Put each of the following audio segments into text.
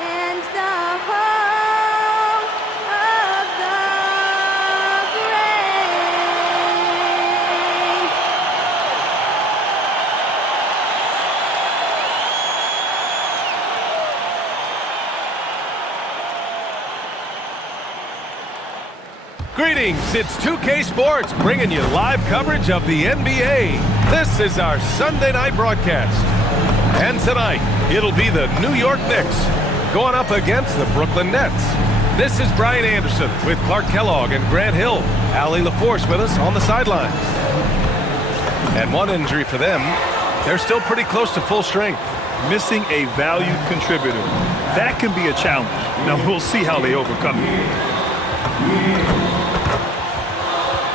and the home of the brave. Greetings, it's 2K Sports bringing you live coverage of the NBA. This is our Sunday night broadcast. And tonight, it'll be the New York Knicks going up against the Brooklyn Nets. This is Brian Anderson with Clark Kellogg and Grant Hill. Allie LaForce with us on the sidelines. And one injury for them, they're still pretty close to full strength. Missing a valued contributor. That can be a challenge. Now we'll see how they overcome it.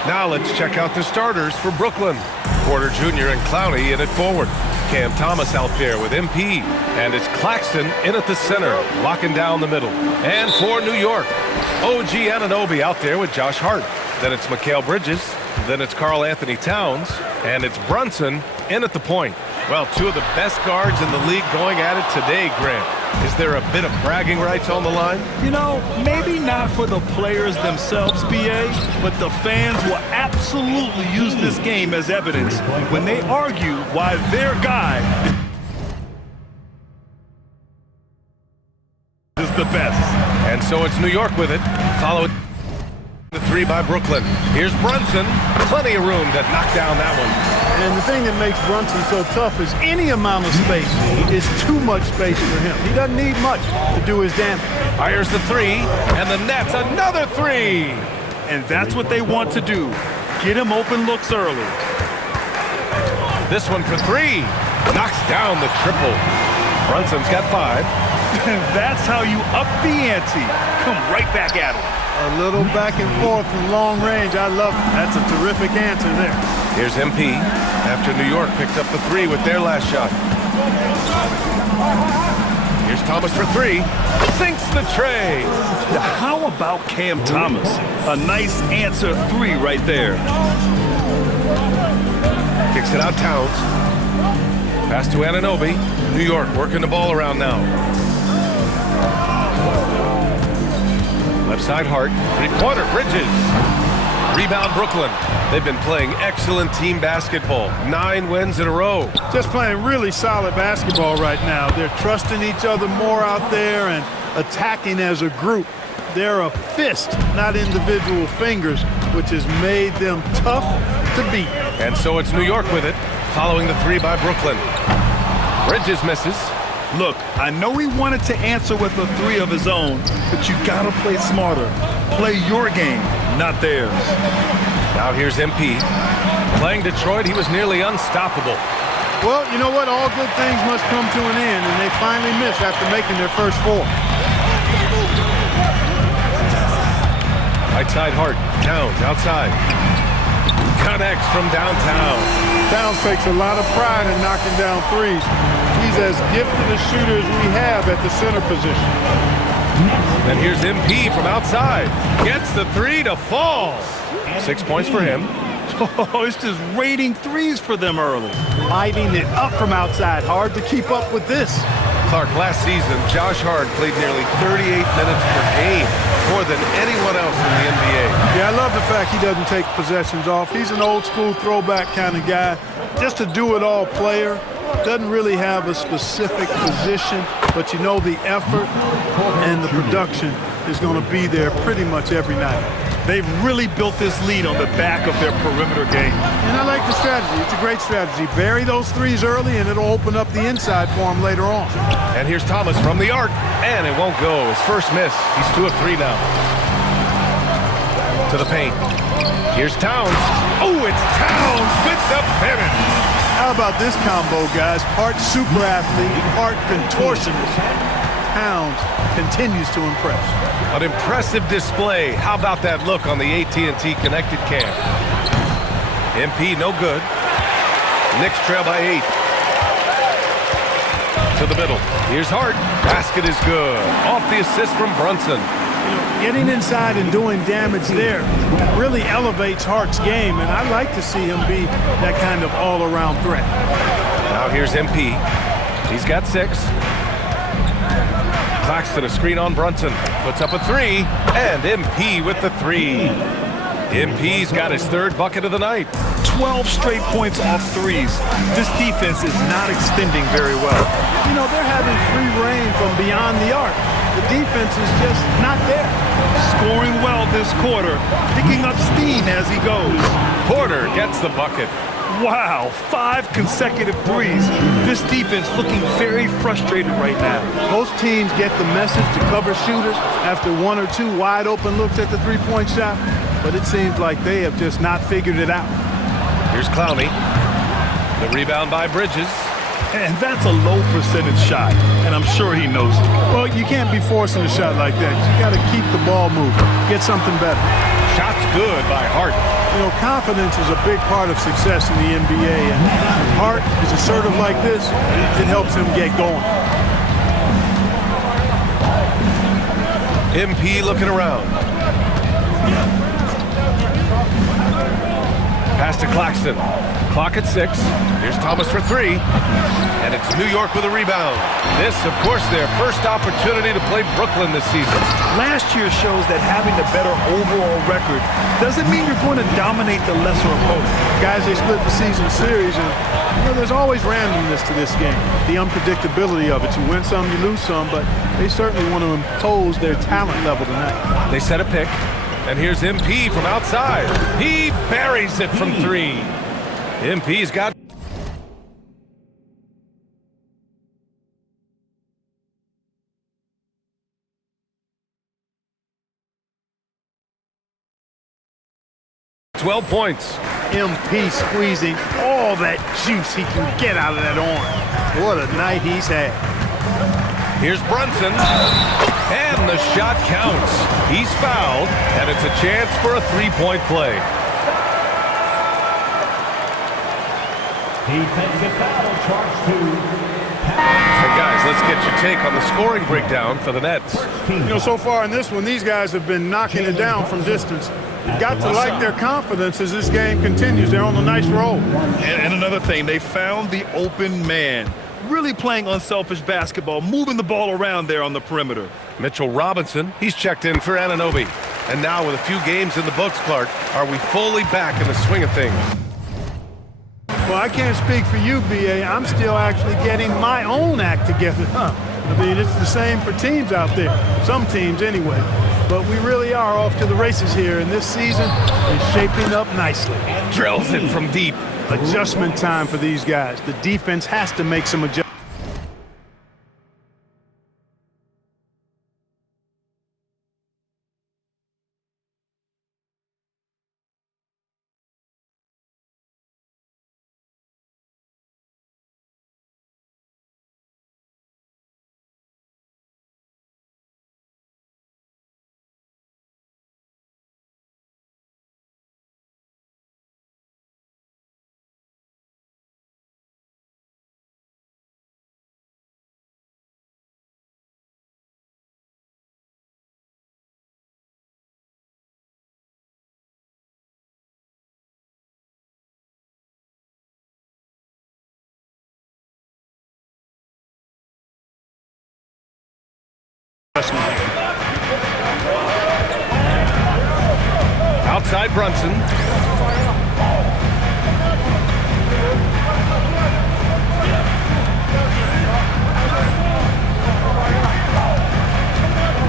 Now let's check out the starters for Brooklyn. Porter Jr. and Clowney in at forward. Cam Thomas out there with MP. And it's Claxton in at the center, locking down the middle. And for New York, OG Anunoby out there with Josh Hart. Then it's Mikal Bridges. Then it's Karl Anthony Towns. And it's Brunson in at the point. Well, two of the best guards in the league going at it today, Grant. Is there a bit of bragging rights on the line? You know, maybe not for the players themselves, BA, but the fans will absolutely use this game as evidence when they argue why their guy is the best. And so it's New York with it, followed the three by Brooklyn. Here's Brunson, plenty of room to knock down that one. And the thing that makes Brunson so tough is any amount of space is too much space for him. He doesn't need much to do his damage. Fires the three, and the Nets another three. And that's what they want to do. Get him open looks early. This one for three. Knocks down the triple. Brunson's got 5. That's how you up the ante. Come right back at him. A little back and forth from long range. I love it. That's a terrific answer there. Here's MP after New York picked up the 3 with their last shot. Here's Thomas for 3. Sinks the tray. How about Cam Thomas? A nice answer 3 right there. Kicks it out Towns. Pass to Anunoby. New York working the ball around now. Left side Hart. 3-pointer Bridges. Rebound Brooklyn. They've been playing excellent team basketball. 9 wins in a row. Just playing really solid basketball right now. They're trusting each other more out there and attacking as a group. They're a fist, not individual fingers, which has made them tough to beat. And so it's New York with it, following the 3 by Brooklyn. Bridges misses. Look, I know he wanted to answer with a 3 of his own, but you gotta play smarter. Play your game, not theirs. Now here's MP. Playing Detroit, he was nearly unstoppable. Well, you know what? All good things must come to an end, and they finally miss after making their first 4. Right side Hart. Towns outside. Connects from downtown. Towns takes a lot of pride in knocking down threes. He's as gifted a shooter as we have at the center position. And here's MP from outside. Gets the 3 to fall. 6 points for him. Oh, it's just raining 3s for them early. Lighting it up from outside. Hard to keep up with this. Clark, last season, Josh Hart played nearly 38 minutes per game, more than anyone else in the NBA. Yeah, I love the fact he doesn't take possessions off. He's an old-school throwback kind of guy. Just a do-it-all player. Doesn't really have a specific position, but you know the effort and the production is going to be there pretty much every night. They've really built this lead on the back of their perimeter game. And I like the strategy. It's a great strategy. Bury those 3s early, and it'll open up the inside for him later on. And here's Thomas from the arc, and it won't go. His first miss. He's 2 of 3 now. To the paint. Here's Towns. Oh, it's Towns with the finish. How about this combo, guys? Part super athlete, part contortionist. Towns continues to impress. An impressive display. How about that look on the AT&T connected cam? MP no good. Knicks trail by 8. To the middle. Here's Hart. Basket is good. Off the assist from Brunson. Getting inside and doing damage there really elevates Hart's game, and I like to see him be that kind of all-around threat. Now here's MP. He's got 6. Claxton a screen on Brunson. Puts up a 3. And MP with the 3. MP's got his 3rd bucket of the night. 12 straight points off threes. This defense is not extending very well. You know, they're having free reign from beyond the arc. The defense is just not there. Scoring well this quarter, picking up steam as he goes. Porter gets the bucket. Wow, 5 consecutive threes. This defense looking very frustrated right now. Most teams get the message to cover shooters after 1 or 2 wide open looks at the three-point shot, but it seems like they have just not figured it out. Here's Clowney. The rebound by Bridges. And that's a low percentage shot, and I'm sure he knows it. Well, you can't be forcing a shot like that. You got to keep the ball moving, get something better. Shot's good by Hart. You know, confidence is a big part of success in the NBA, and when Hart is assertive like this, it helps him get going. MP looking around. Pass to Claxton. Clock at 6. Here's Thomas for 3. And it's New York with a rebound. This, of course, their first opportunity to play Brooklyn this season. Last year shows that having a better overall record doesn't mean you're going to dominate the lesser opponent. Guys, they split the season series, and you know, there's always randomness to this game. The unpredictability of it. You win some, you lose some, but they certainly want to impose their talent level tonight. They set a pick. And here's MP from outside. He buries it from 3. MP's got... $12 points. MP squeezing all that juice he can get out of that arm. What a night he's had. Here's Brunson. And the shot counts. He's fouled, and it's a chance for a 3-point play. Defensive foul charged to... Hey guys, let's get your take on the scoring breakdown for the Nets. You know, so far in this one, these guys have been knocking it down from distance. You've got to like their confidence as this game continues. They're on a nice roll. And another thing, they found the open man. Really playing unselfish basketball, moving the ball around there on the perimeter. Mitchell Robinson, he's checked in for Anunoby. And now with a few games in the books, Clark, are we fully back in the swing of things? Well, I can't speak for you, B.A. I'm still actually getting my own act together. I mean, it's the same for teams out there. Some teams anyway. But we really are off to the races here, and this season is shaping up nicely. Drills it from deep. Adjustment time for these guys. The defense has to make some adjustments. Outside Brunson.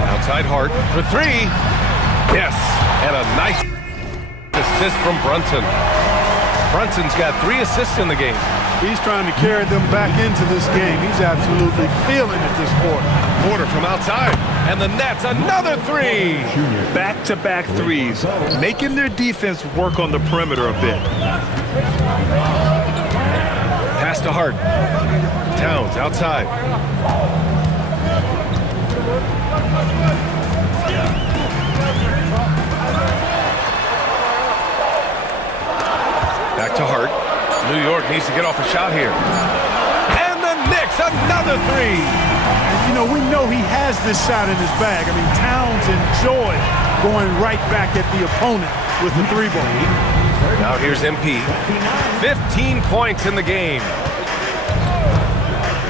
Outside Hart for 3. Yes, and a nice assist from Brunson. Brunson's got 3 assists in the game. He's trying to carry them back into this game. He's absolutely feeling it this quarter. Porter from outside, and the Nets another 3. Back-to-back threes, making their defense work on the perimeter a bit. Pass to Hart. Towns outside. Back to Hart. New York needs to get off a shot here. And the Knicks, another 3. You know, we know he has this shot in his bag. I mean, Towns enjoyed going right back at the opponent with the 3-ball. Now here's MP. 15 points in the game.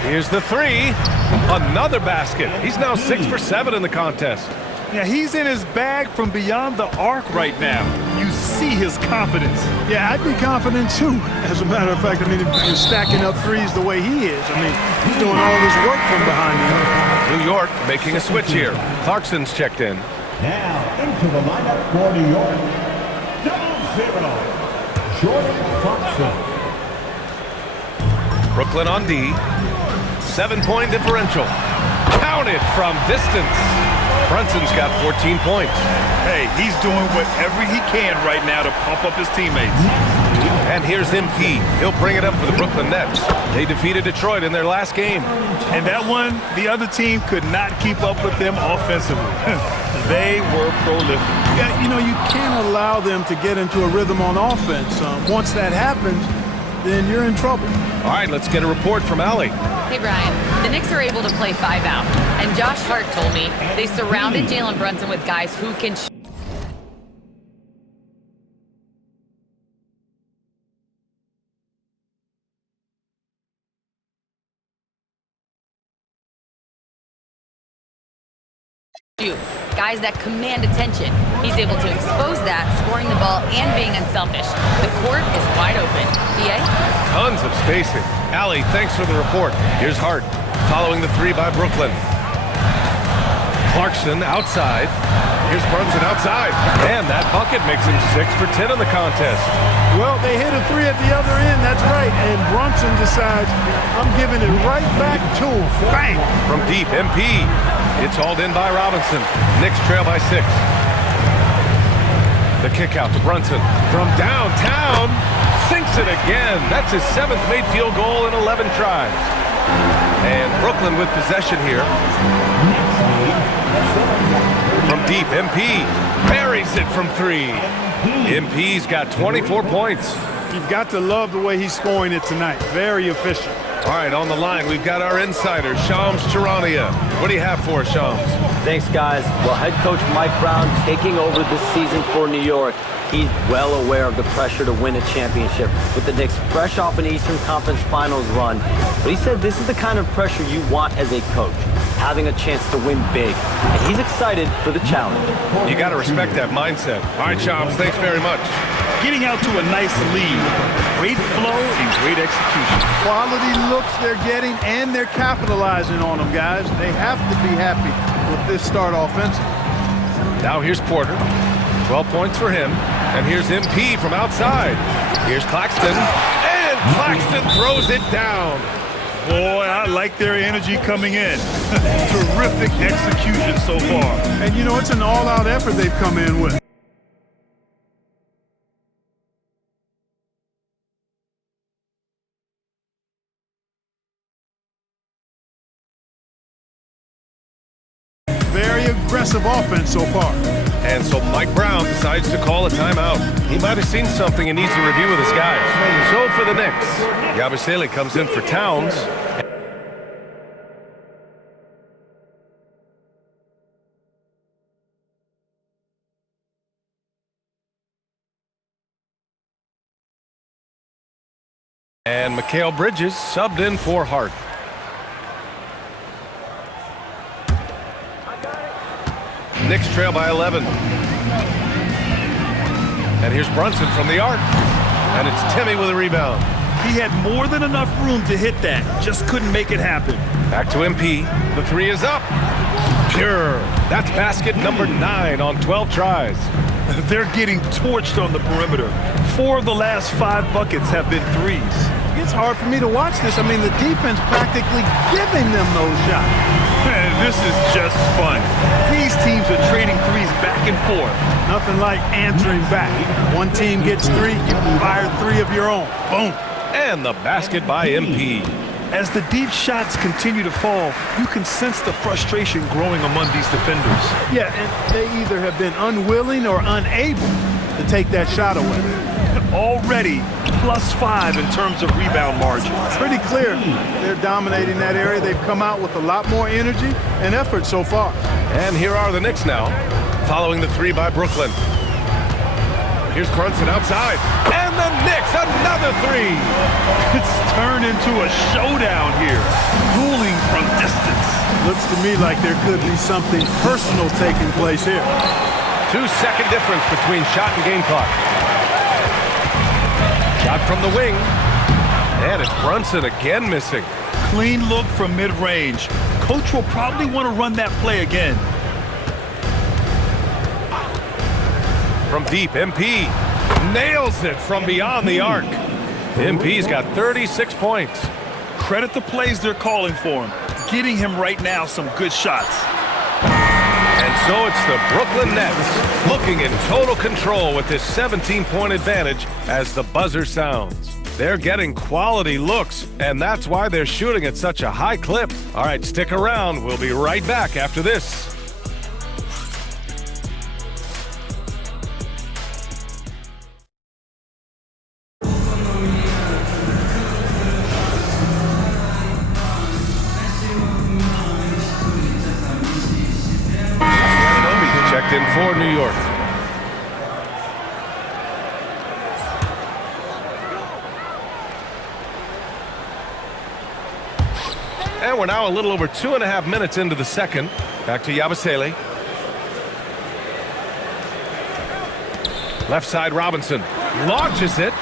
Here's the three. Another basket. He's now 6 for 7 in the contest. Yeah, he's in his bag from beyond the arc right now. You see his confidence. Yeah, I'd be confident too. As a matter of fact, I mean, if you're stacking up threes the way he is, I mean, he's doing all this work from behind the arc. New York making a switch here. Clarkson's checked in. Now into the lineup for New York. 0-0. Jordan Clarkson. Brooklyn on D. 7-point differential. Counted from distance. Brunson's got 14 points. Hey, he's doing whatever he can right now to pump up his teammates. And here's MP. He'll bring it up for the Brooklyn Nets. They defeated Detroit in their last game. And that one, the other team could not keep up with them offensively. They were prolific. Yeah, you know, you can't allow them to get into a rhythm on offense. Once that happens, then you're in trouble. All right, let's get a report from Allie. Hey, Brian. The Knicks are able to play 5 out. And Josh Hart told me they surrounded Jalen Brunson with guys who can shoot. Guys that command attention. He's able to expose that, scoring the ball and being unselfish. The court is wide open. PA? Tons of spacing. Allie, thanks for the report. Here's Hart, following the three by Brooklyn. Clarkson outside. Here's Brunson outside. And that bucket makes him 6 for 10 in the contest. Well, they hit a three at the other end, that's right. And Brunson decides, I'm giving it right back to him. Bang! From deep, MP. It's hauled in by Robinson. Knicks trail by 6. The kick out to Brunson. From downtown, sinks it again. That's his 7th made field goal in 11 tries. And Brooklyn with possession here. From deep, MP buries it from 3. MP's got 24 points. You've got to love the way he's scoring it tonight. Very efficient. All right, on the line, we've got our insider, Shams Charania. What do you have for us, Shams? Thanks, guys. Well, head coach Mike Brown taking over this season for New York. He's well aware of the pressure to win a championship with the Knicks fresh off an Eastern Conference Finals run. But he said this is the kind of pressure you want as a coach, having a chance to win big. And he's excited for the challenge. You got to respect that mindset. All right, Shams, thanks very much. Getting out to a nice lead. Great flow and great execution. Quality looks they're getting, and they're capitalizing on them, guys. They have to be happy with this start offensively. Now here's Porter. 12 points for him. And here's MP from outside. Here's Claxton. And Claxton throws it down. Boy, I like their energy coming in. Terrific execution so far. And, you know, it's an all-out effort they've come in with. Very aggressive offense so far. And so Mike Brown decides to call a timeout. He might have seen something and needs to review with his guys. So for the Knicks, Yabusele comes in for Towns. And Mikal Bridges subbed in for Hart. Knicks trail by 11. And here's Brunson from the arc. And it's Timmy with a rebound. He had more than enough room to hit that. Just couldn't make it happen. Back to MP. The three is up. Pure. That's basket number 9 on 12 tries. They're getting torched on the perimeter. 4 of the last 5 buckets have been threes. It's hard for me to watch this. I mean, the defense practically giving them those shots. Man, this is just fun. These teams are trading threes back and forth. Nothing like answering back. One team gets 3, you fire 3 of your own. Boom. And the basket by MP. As the deep shots continue to fall, you can sense the frustration growing among these defenders. Yeah, and they either have been unwilling or unable to take that shot away. Already +5 in terms of rebound margin. Pretty clear they're dominating that area. They've come out with a lot more energy and effort so far. And here are the Knicks now, following the three by Brooklyn. Here's Brunson outside. And the Knicks, another three. It's turned into a showdown here. Dueling from distance. Looks to me like there could be something personal taking place here. 2-second difference between shot and game clock. Shot from the wing. And it's Brunson again missing. Clean look from mid-range. Coach will probably want to run that play again. From deep, MP nails it from beyond the arc. MP's got 36 points. Credit the plays they're calling for him. Getting him right now some good shots. And so it's the Brooklyn Nets looking in total control with this 17-point advantage as the buzzer sounds. They're getting quality looks, and that's why they're shooting at such a high clip. All right, stick around. We'll be right back after this. Checked in for New York. And we're now a little over 2.5 minutes into the second. Back to Yabusele. Left side, Robinson launches it.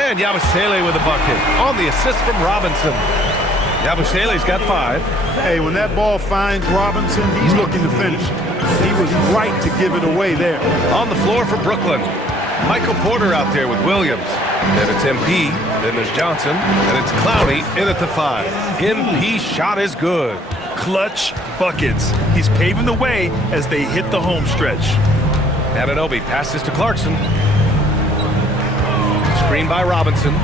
And Yabusele with a bucket on the assist from Robinson. Yabusele's got 5. Hey, when that ball finds Robinson, he's looking to finish. He was right to give it away there. On the floor for Brooklyn, Michael Porter out there with Williams. Then it's MP, then there's Johnson, and it's Clowney in at the 5. MP's shot is good. Clutch buckets. He's paving the way as they hit the home stretch. Anunoby passes to Clarkson. Screen by Robinson.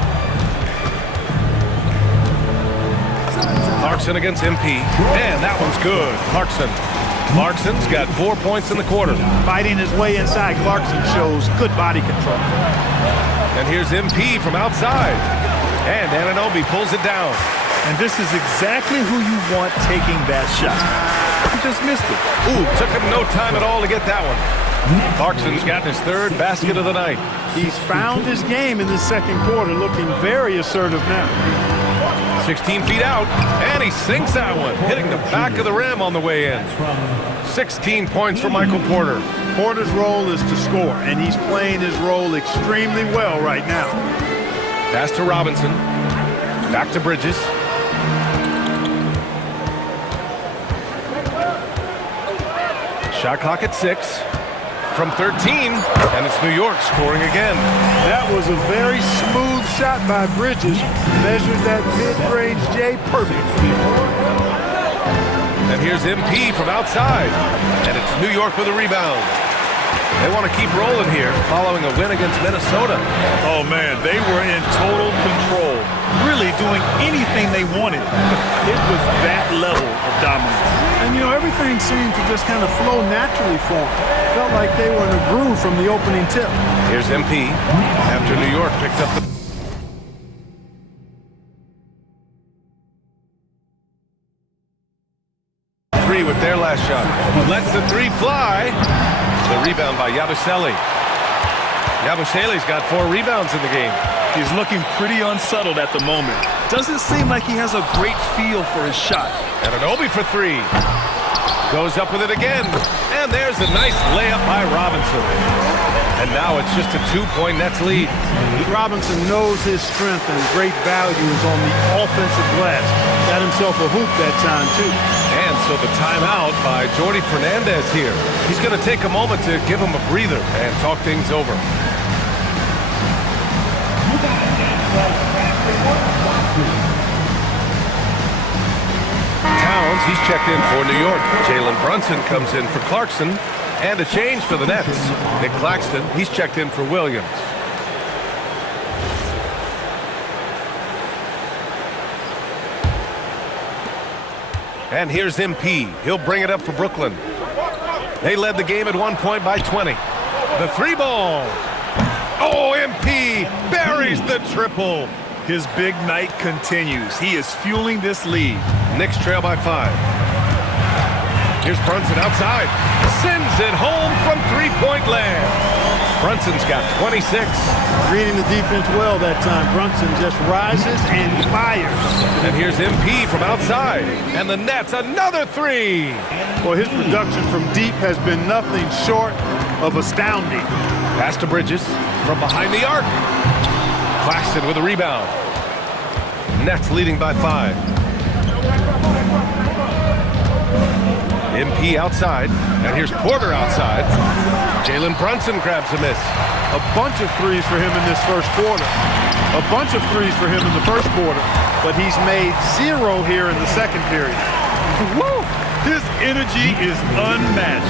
Clarkson against MP, and that one's good. Clarkson's got 4 points in the quarter. Fighting his way inside, Clarkson shows good body control. And here's MP from outside. And Anunoby pulls it down. And this is exactly who you want taking that shot. He just missed it. Ooh, took him no time at all to get that one. Clarkson's gotten his 3rd basket of the night. He's found his game in the second quarter, looking very assertive now. 16 feet out, and he sinks that one, hitting the back of the rim on the way in. 16 points for Michael Porter. Porter's role is to score, and he's playing his role extremely well right now. Pass to Robinson. Back to Bridges. Shot clock at 6. From 13, and it's New York scoring again. That was a very smooth shot by Bridges. Measured that mid-range J perfectly. And here's MP from outside, and it's New York with a rebound. They want to keep rolling here, following a win against Minnesota. Oh, man, they were in total control, really doing anything they wanted. It was that level of dominance. And, you know, everything seemed to just kind of flow naturally for them. Felt like they were in a groove from the opening tip. Here's MP after New York picked up the... three with their last shot. Lets the 3 fly. The rebound by Yabusele. Yabusele's got 4 rebounds in the game. He's looking pretty unsettled at the moment. Doesn't seem like he has a great feel for his shot. Anunoby for 3. Goes up with it again. And there's a nice layup by Robinson. And now it's just a 2-point Nets lead. Robinson knows his strength and great value is on the offensive glass. Got himself a hoop that time, too. And so the timeout by Jordi Fernandez here. He's going to take a moment to give him a breather and talk things over. Towns, he's checked in for New York. Jalen Brunson comes in for Clarkson. And a change for the Nets. Nick Claxton, he's checked in for Williams. And here's MP. He'll bring it up for Brooklyn. They led the game at one point by 20. The 3-ball. Oh, MP buries the triple. His big night continues. He is fueling this lead. Knicks trail by 5. Here's Brunson outside. Sends it home from 3-point land. Brunson's got 26. Reading the defense well that time. Brunson just rises and fires. And here's MP from outside. And the Nets, another three. Well, his production from deep has been nothing short of astounding. Pass to Bridges from behind the arc. Claxton with a rebound. Nets leading by 5. MP outside, and here's Porter outside. Jalen Brunson grabs a miss. A bunch of threes for him in this first quarter. A bunch of threes for him in the first quarter, but he's made 0 here in the second period. Woo! His energy is unmatched.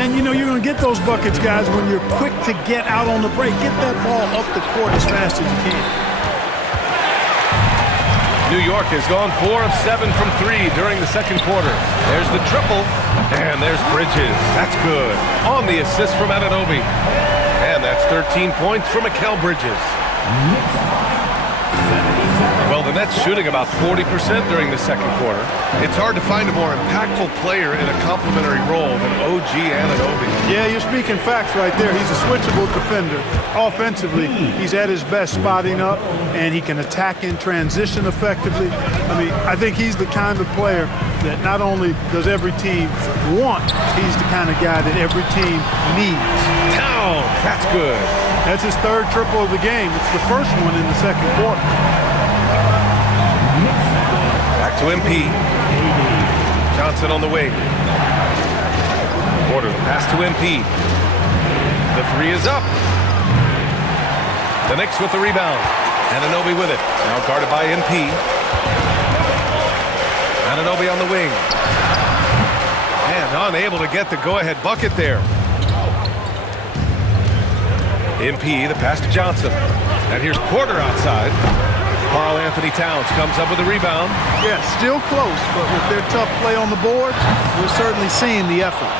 And you know you're going to get those buckets, guys, when you're quick to get out on the break. Get that ball up the court as fast as you can. New York has gone 4 of 7 from 3 during the second quarter. There's the triple, and there's Bridges. That's good. On the assist from Anunoby. And that's 13 points for Mikal Bridges. Well, the Nets shooting about 40% during the second quarter. It's hard to find a more impactful player in a complementary role than OG Anunoby. Yeah, you're speaking facts right there. He's a switchable defender. Offensively, he's at his best spotting up, and he can attack in transition effectively. I mean, I think he's the kind of player that not only does every team want, he's the kind of guy that every team needs. Towns, that's good. That's his 3rd triple of the game. It's the first one in the second quarter. Back to MP. Johnson on the wing. Porter, the pass to MP. The 3 is up. The Knicks with the rebound. Anunoby with it. Now guarded by MP. Anunoby on the wing. And unable to get the go-ahead bucket there. MP, the pass to Johnson. And here's Porter outside. Karl Anthony Towns comes up with a rebound. Yeah, still close, but with their tough play on the boards, we're certainly seeing the effort.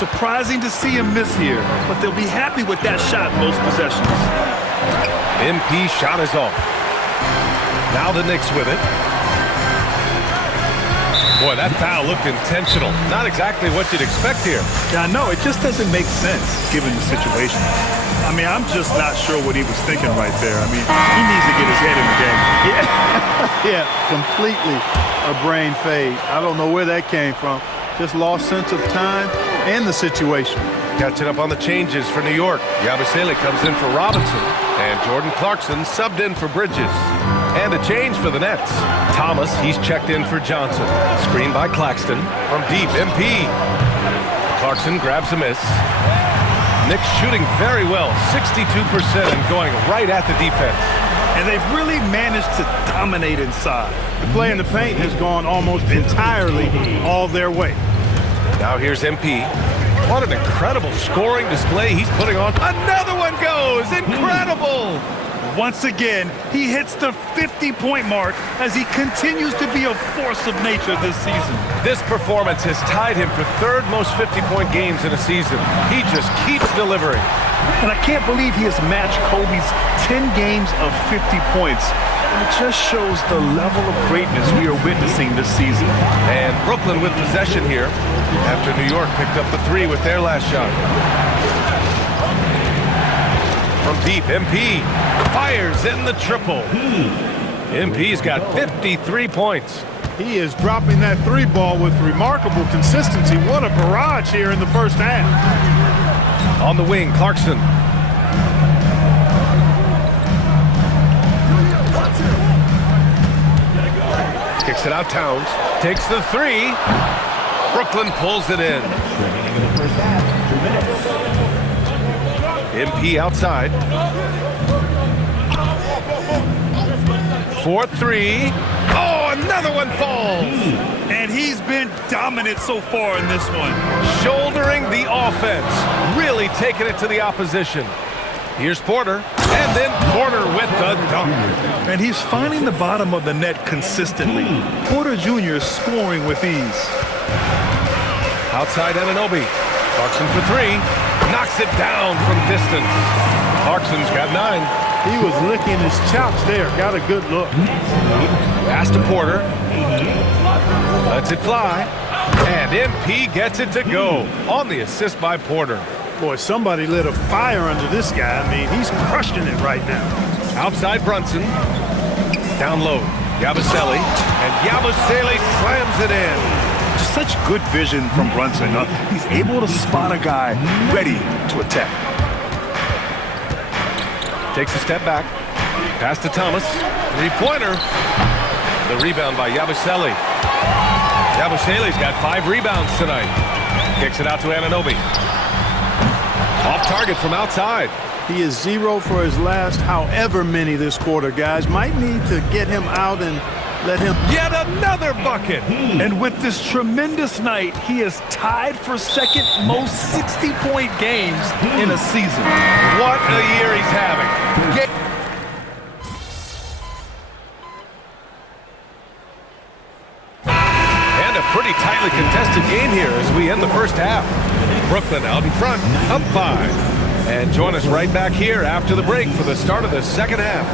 Surprising to see him miss here, but they'll be happy with that shot most possessions. MP shot is off. Now the Knicks with it. Boy, that foul looked intentional. Not exactly what you'd expect here. Yeah, I know. It just doesn't make sense given the situation. I mean, I'm just not sure what he was thinking right there. I mean, he needs to get his head in the game. Yeah, completely a brain fade. I don't know where that came from. Just lost sense of time and the situation. Catching up on the changes for New York. Yabusele comes in for Robinson. And Jordan Clarkson subbed in for Bridges. And a change for the Nets. Thomas, he's checked in for Johnson. Screen by Claxton from deep. MP. Clarkson grabs a miss. Knicks shooting very well, 62% and going right at the defense. And they've really managed to dominate inside. The play in the paint has gone almost entirely all their way. Now here's MP. What an incredible scoring display he's putting on. Another one goes! Incredible! Once again, he hits the 50-point mark as he continues to be a force of nature this season. This performance has tied him for 3rd most 50-point games in a season. He just keeps delivering. And I can't believe he has matched Kobe's 10 games of 50 points. And it just shows the level of greatness we are witnessing this season. And Brooklyn with possession here after New York picked up the 3 with their last shot. From deep, MP fires in the triple. MP's got 53 points. He is dropping that 3 ball with remarkable consistency. What a barrage here in the first half. On the wing, Clarkson. Kicks it out, Towns. Takes the 3. Brooklyn pulls it in. MP outside. 4-3. Oh, another one falls. And he's been dominant so far in this one. Shouldering the offense. Really taking it to the opposition. Here's Porter. And then Porter with the dunk. And he's finding the bottom of the net consistently. Porter Jr. is scoring with ease. Outside Anunoby. Clarkson for 3. Knocks it down from distance. Clarkson's got 9. He was licking his chops there. Got a good look. Pass to Porter. Lets it fly. And MP gets it to go on the assist by Porter. Boy, somebody lit a fire under this guy. I mean, he's crushing it right now. Outside Brunson. Down low. Yabusele. And Yabusele slams it in. Just such good vision from Brunson. He's able to spot a guy ready to attack. Takes a step back. Pass to Thomas. Three-pointer. The rebound by Yabusele. Yabusele's got 5 rebounds tonight. Kicks it out to Anunoby. Off target from outside. He is 0 for his last however many this quarter, guys. Might need to get him out and let him. Yet another bucket. And with this tremendous night, he is tied for second most 60-point games in a season. What a year he's having. And a pretty tightly contested game here as we end the first half. Brooklyn out in front, up 5. And join us right back here after the break for the start of the second half.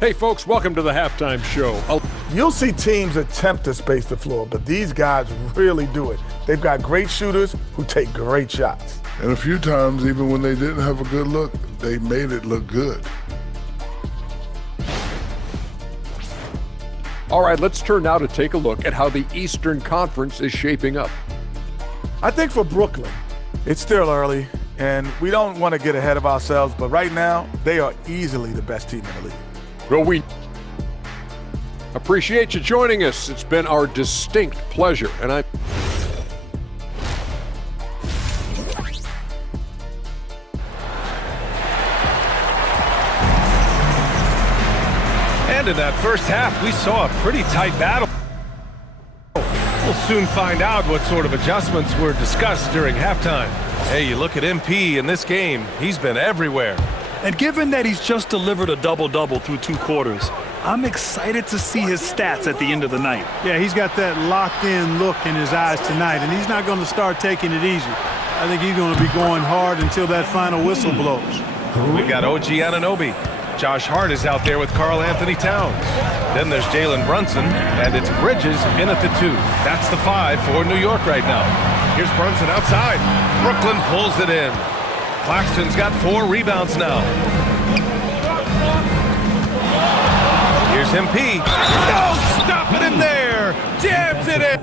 Hey folks, welcome to the halftime show. You'll see teams attempt to space the floor, but these guys really do it. They've got great shooters who take great shots. And a few times, even when they didn't have a good look, they made it look good. All right, let's turn now to take a look at how the Eastern Conference is shaping up. I think for Brooklyn, it's still early, and we don't want to get ahead of ourselves, but right now, they are easily the best team in the league. Well, we appreciate you joining us. It's been our distinct pleasure, and And in that first half, we saw a pretty tight battle. We'll soon find out what sort of adjustments were discussed during halftime. Hey, you look at MP in this game, he's been everywhere. And given that he's just delivered a double-double through 2 quarters, I'm excited to see his stats at the end of the night. Yeah, he's got that locked-in look in his eyes tonight, and he's not going to start taking it easy. I think he's going to be going hard until that final whistle blows. We've got OG Anunoby. Josh Hart is out there with Karl Anthony Towns. Then there's Jalen Brunson, and it's Bridges in at the 2. That's the 5 for New York right now. Here's Brunson outside. Brooklyn pulls it in. Claxton's got 4 rebounds now. Here's MP. No stopping him there. Jams it in.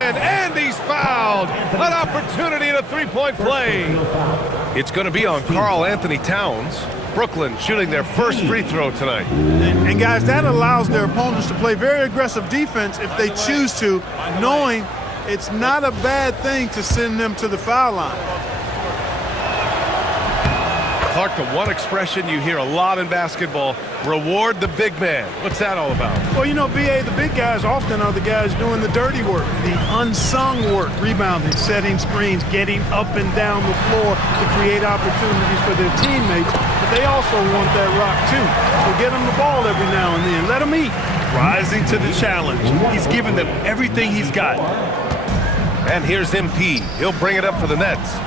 And he's fouled. An opportunity in a 3-point play. It's going to be on Karl Anthony Towns. Brooklyn shooting their first free throw tonight. And guys, that allows their opponents to play very aggressive defense if they choose to, knowing it's not a bad thing to send them to the foul line. Clark, the one expression you hear a lot in basketball, reward the big man. What's that all about? Well, you know, B.A., the big guys often are the guys doing the dirty work, the unsung work, rebounding, setting screens, getting up and down the floor to create opportunities for their teammates. But they also want that rock, too. So get them the ball every now and then. Let them eat. Rising to the challenge. He's given them everything he's got. And here's MP. He'll bring it up for the Nets.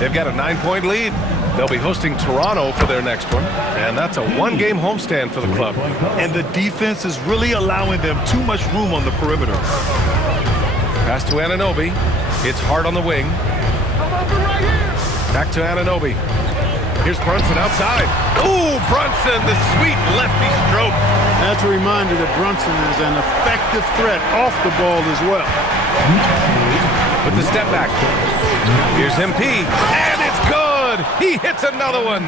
They've got a 9-point lead. They'll be hosting Toronto for their next one, and that's a 1-game homestand for the club. And the defense is really allowing them too much room on the perimeter. Pass to Anunoby. It's Hart on the wing. Back to Anunoby. Here's Brunson outside. Ooh, Brunson, the sweet lefty stroke. That's a reminder that Brunson is an effective threat off the ball as well. With the step back. Here's MP, and it's good. He hits another one.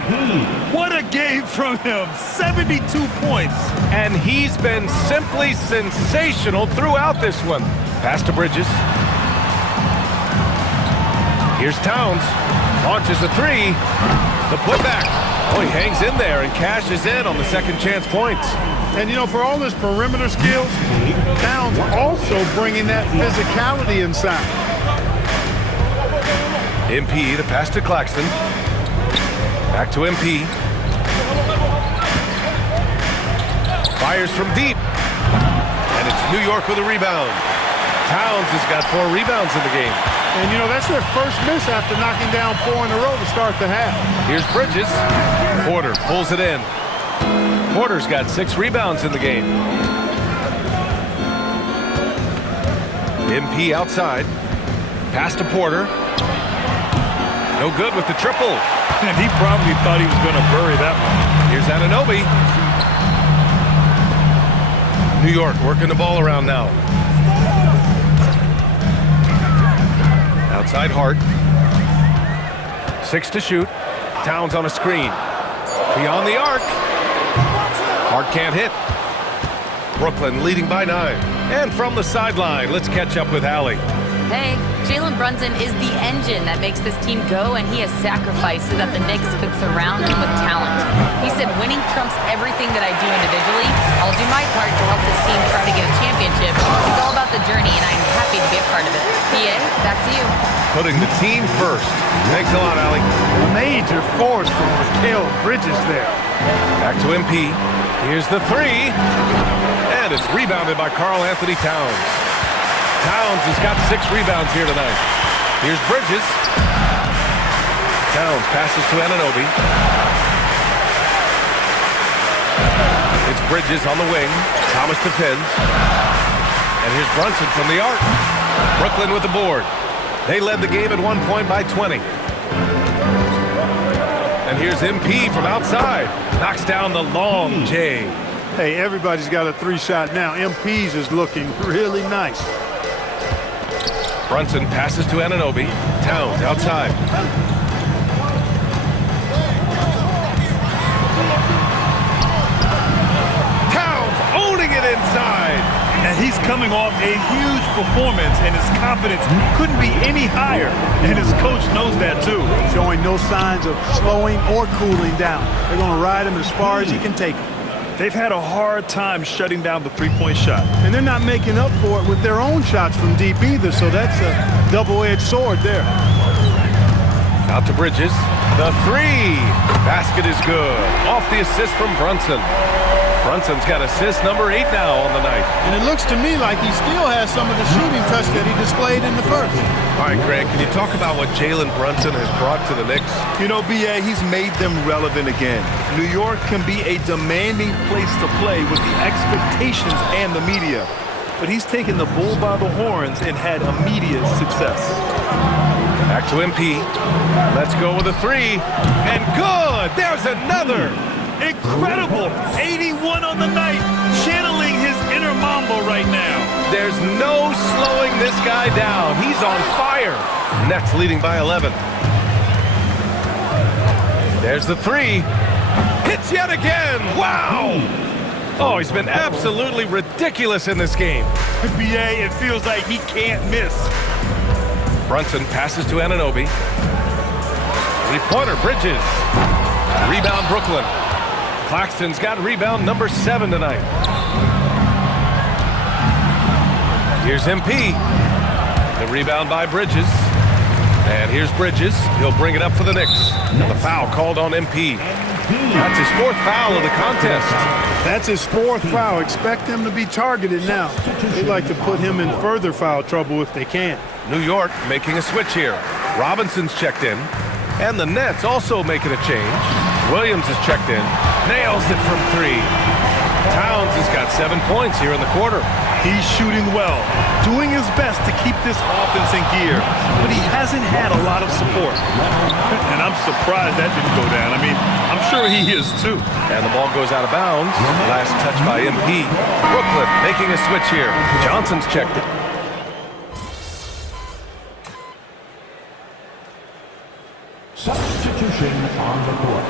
What a game from him. 72 points. And he's been simply sensational throughout this one. Pass to Bridges. Here's Towns. Launches a 3. The putback. Oh, he hangs in there and cashes in on the second chance points. And, you know, for all his perimeter skills, Towns also bringing that physicality inside. MP, the pass to Claxton. Back to MP. Fires from deep. And it's New York with a rebound. Towns has got 4 rebounds in the game. And, you know, that's their first miss after knocking down 4 in a row to start the half. Here's Bridges. Porter pulls it in. Porter's got 6 rebounds in the game. MP outside. Pass to Porter. No good with the triple. And he probably thought he was going to bury that one. Here's Anunoby. New York working the ball around now. Outside Hart. 6 to shoot. Towns on a screen. Beyond the arc. Hart can't hit. Brooklyn leading by 9. And from the sideline, let's catch up with Allie. Hey, Jalen Brunson is the engine that makes this team go, and he has sacrificed so that the Knicks could surround him with talent. He said, winning trumps everything that I do individually. I'll do my part to help this team try to get a championship. It's all about the journey, and I'm happy to be a part of it. PA, back to you. Putting the team first. Thanks a lot, Allie. Major force from Mikal Bridges there. Back to MP. Here's the 3. And it's rebounded by Karl Anthony Towns. Towns has got 6 rebounds here tonight. Here's Bridges. Towns passes to Anunoby. It's Bridges on the wing. Thomas defends. And here's Brunson from the arc. Brooklyn with the board. They led the game at one point by 20. And here's MP from outside. Knocks down the long J. Hey, everybody's got a 3-shot now. MP's is looking really nice. Brunson passes to Anunoby. Towns outside. Towns owning it inside. And he's coming off a huge performance, and his confidence couldn't be any higher. And his coach knows that, too. Showing no signs of slowing or cooling down. They're going to ride him as far as he can take him. They've had a hard time shutting down the three-point shot. And they're not making up for it with their own shots from deep either, so that's a double-edged sword there. Out to Bridges. The 3. Basket is good. Off the assist from Brunson. Brunson's got assist number 8 now on the night. And it looks to me like he still has some of the shooting touch that he displayed in the first. All right, Greg, can you talk about what Jalen Brunson has brought to the Knicks? You know, B.A., he's made them relevant again. New York can be a demanding place to play with the expectations and the media. But he's taken the bull by the horns and had immediate success. Back to MP. Let's go with a 3. And good! There's another! Incredible! 81 on the night, channeling his inner Mamba right now. There's no slowing this guy down. He's on fire. Nets leading by 11. There's the 3. Hits yet again. Wow! Oh, he's been absolutely ridiculous in this game. B.A., it feels like he can't miss. Brunson passes to Anunoby. 3-pointer, Bridges. Rebound, Brooklyn. Claxton's got rebound number 7 tonight. Here's MP. The rebound by Bridges. And here's Bridges. He'll bring it up for the Knicks. And the foul called on MP. That's his 4th foul of the contest. That's his 4th foul. Expect him to be targeted now. They'd like to put him in further foul trouble if they can. New York making a switch here. Robinson's checked in. And the Nets also making a change. Williams is checked in. Nails it from 3. Towns has got 7 points here in the quarter. He's shooting well, doing his best to keep this offense in gear, but he hasn't had a lot of support. And I'm surprised that didn't go down. I mean, I'm sure he is too. And the ball goes out of bounds. Last touch by MP. Brooklyn making a switch here. Johnson's checked it. Substitution on the court.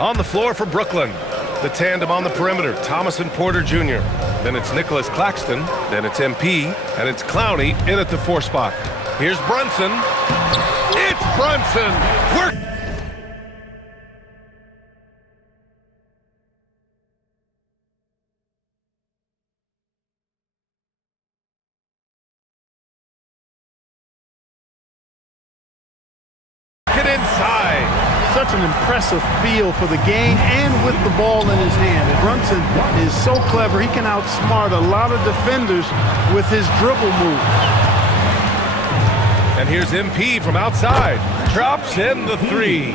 On the floor for Brooklyn. The tandem on the perimeter, Thomas and Porter Jr. Then it's Nicholas Claxton. Then it's MP. And it's Clowney in at the 4 spot. Here's Brunson. It's Brunson. Work. Inside. such an impressive feel for the game and with the ball in his hand. Brunson is so clever. He can outsmart a lot of defenders with his dribble moves. And here's MP from outside. Drops in the three.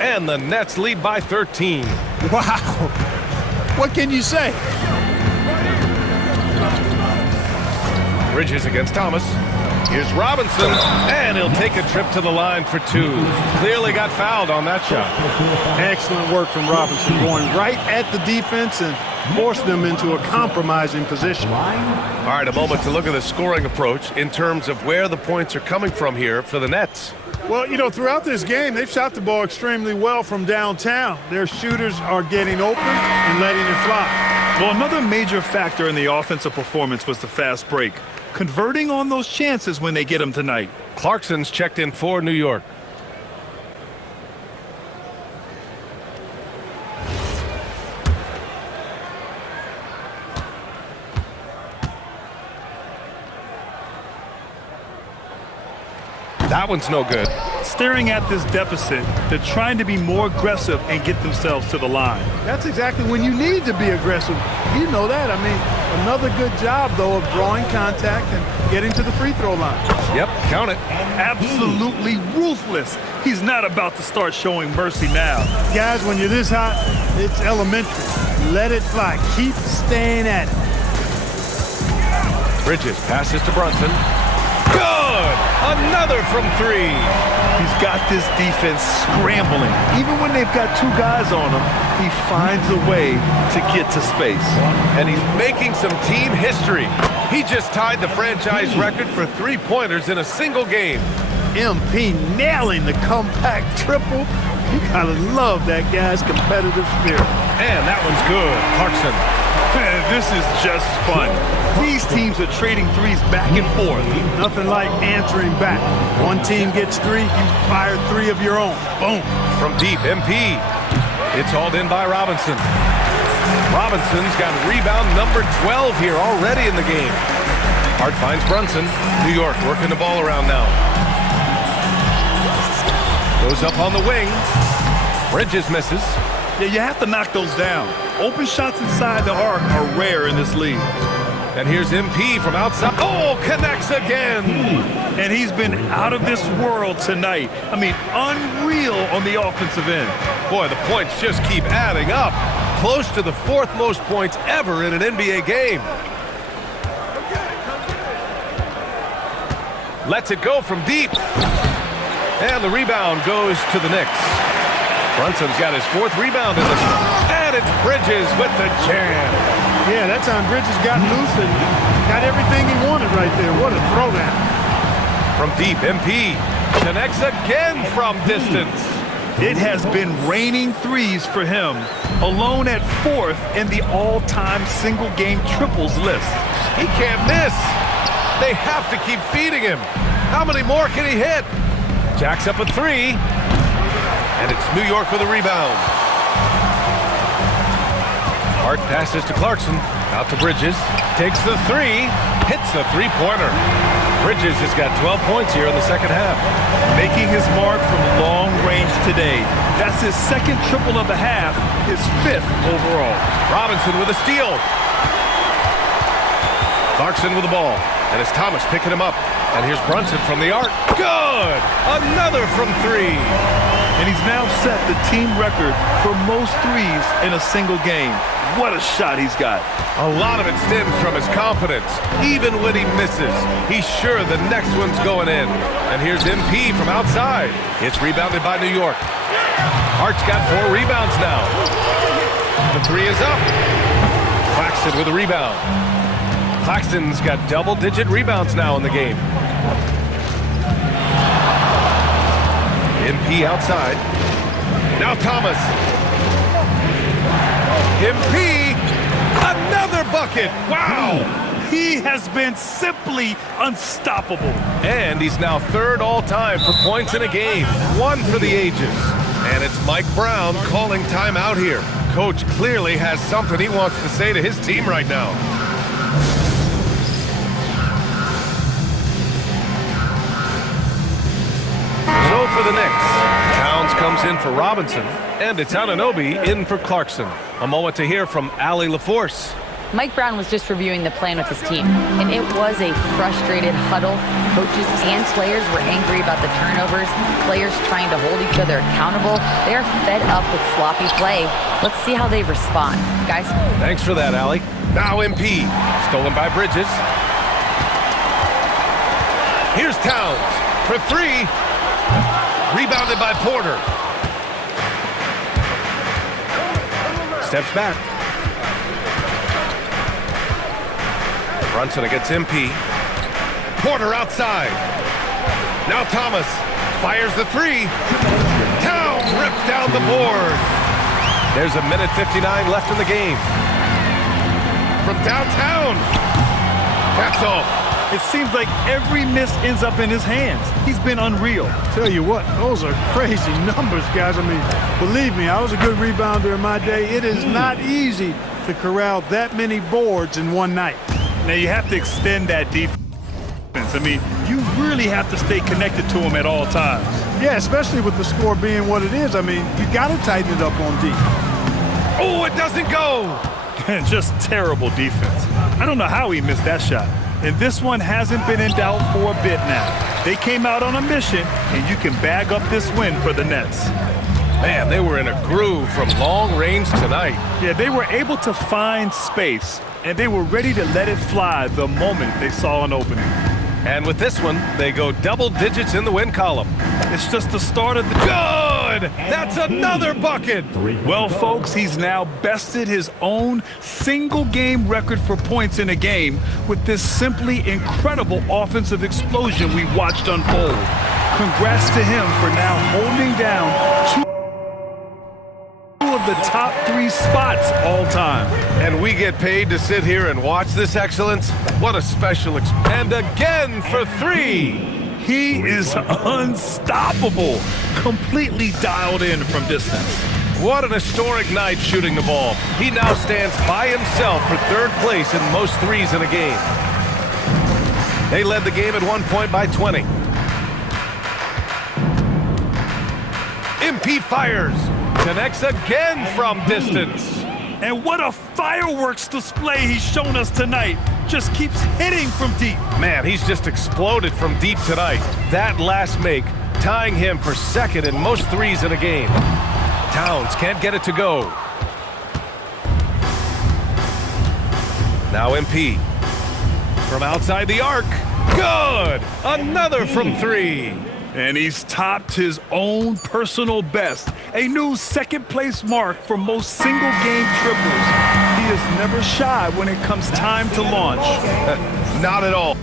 And the Nets lead by 13. Wow. What can you say? Bridges against Thomas. Here's Robinson, and he'll take a trip to the line for two. Clearly got fouled on that shot. Excellent work from Robinson, going right at the defense and forced them into a compromising position. All right, a moment to look at the scoring approach in terms of where the points are coming from here for the Nets. Well, you know, throughout this game, they've shot the ball extremely well from downtown. Their shooters are getting open and letting it fly. Well, another major factor in the offensive performance was the fast break. Converting on those chances when they get them tonight. Clarkson's checked in for New York. That one's no good. Staring at this deficit, they're trying to be more aggressive and get themselves to the line. That's exactly when you need to be aggressive. You know that. I mean, another good job, though, of drawing contact and getting to the free throw line. Yep, count it. Absolutely ruthless. He's not about to start showing mercy now. Guys, when you're this hot, it's elementary. Let it fly. Keep staying at it. Bridges passes to Brunson. Good! Another from three. He's got this defense scrambling. Even when they've got two guys on him, he finds a way to get to space. And he's making some team history. He just tied the franchise record for three-pointers in a single game. MP nailing the comeback triple. You gotta love that guy's competitive spirit. And that one's good. Clarkson. This is just fun. These teams are trading threes back and forth. Nothing like answering back. One team gets three, you fire three of your own. Boom. From deep, MP. It's hauled in by Robinson. Robinson's got rebound number 12 here already in the game. Hart finds Brunson. New York working the ball around now. Goes up on the wing. Bridges misses. Yeah, you have to knock those down. Open shots inside the arc are rare in this league. And here's MP from outside. Oh, connects again. And he's been out of this world tonight. I mean, unreal on the offensive end. Boy, the points just keep adding up. Close to the fourth most points ever in an NBA game. Lets it go from deep. And the rebound goes to the Knicks. Brunson's got his fourth rebound in this one. And it's Bridges with the jam. Yeah, that time Bridges got loose and got everything he wanted right there. What a throwdown. From deep, MP connects again from distance. It has been raining threes for him, alone at fourth in the all-time single-game triples list. He can't miss. They have to keep feeding him. How many more can he hit? Jacks up a three. And it's New York with a rebound. Hart passes to Clarkson. Out to Bridges. Takes the three. Hits the three-pointer. Bridges has got 12 points here in the second half. Making his mark from long range today. That's his second triple of the half, his fifth overall. Robinson with a steal. Clarkson with the ball. And it's Thomas picking him up. And here's Brunson from the arc. Good! Another from three. And he's now set the team record for most threes in a single game. What a shot he's got. A lot of it stems from his confidence. Even when he misses, he's sure the next one's going in. And here's MP from outside. It's rebounded by New York. Hart's got 4 rebounds now. The three is up. Claxton with a rebound. Claxton's got double-digit rebounds now in the game. MP outside. Now Thomas. MP. Another bucket. Wow. He has been simply unstoppable. And he's now third all-time for points in a game. One for the ages. And it's Mike Brown calling timeout here. Coach clearly has something he wants to say to his team right now. So for the Knicks, Towns comes in for Robinson, and it's Anunoby in for Clarkson. A moment to hear from Allie LaForce. Mike Brown was just reviewing the plan with his team, and it was a frustrated huddle. Coaches and players were angry about the turnovers, players trying to hold each other accountable. They are fed up with sloppy play. Let's see how they respond. Guys? Thanks for that, Allie. Now MP, stolen by Bridges. Here's Towns for three. Rebounded by Porter. Steps back. Brunson against MP. Porter outside. Now Thomas fires the three. Towns rips down the board. There's a minute 59 left in the game. From downtown. That's off. It seems like every miss ends up in his hands. He's been unreal. Tell you what, those are crazy numbers, guys. I mean, believe me, I was a good rebounder in my day. It is not easy to corral that many boards in one night. Now you have to extend that defense. I mean, you really have to stay connected to him at all times. Yeah, especially with the score being what it is. I mean, you got to tighten it up on D. Oh, it doesn't go. Just terrible defense. I don't know how he missed that shot. And this one hasn't been in doubt for a bit now. They came out on a mission, and you can bag up this win for the Nets. Man, they were in a groove from long range tonight. Yeah, they were able to find space, and they were ready to let it fly the moment they saw an opening. And with this one, they go double digits in the win column. It's just the start of the... Good! That's another bucket! Well, folks, he's now bested his own single-game record for points in a game with this simply incredible offensive explosion we watched unfold. Congrats to him for now holding down two of the top 3 spots all time. And we get paid to sit here and watch this excellence? What a special and again for 3! He is unstoppable, completely dialed in from distance. What an historic night shooting the ball. He now stands by himself for 3rd place in most threes in a game. They led the game at one point by 20. MP fires. Connects again from distance. And what a fireworks display he's shown us tonight. Just keeps hitting from deep. Man, he's just exploded from deep tonight. That last make, tying him for 2nd in most threes in a game. Towns can't get it to go. Now MP. From outside the arc. Good! Another from 3. And he's topped his own personal best. A new 2nd place mark for most single-game triples. He is never shy when it comes time to launch. Not at all.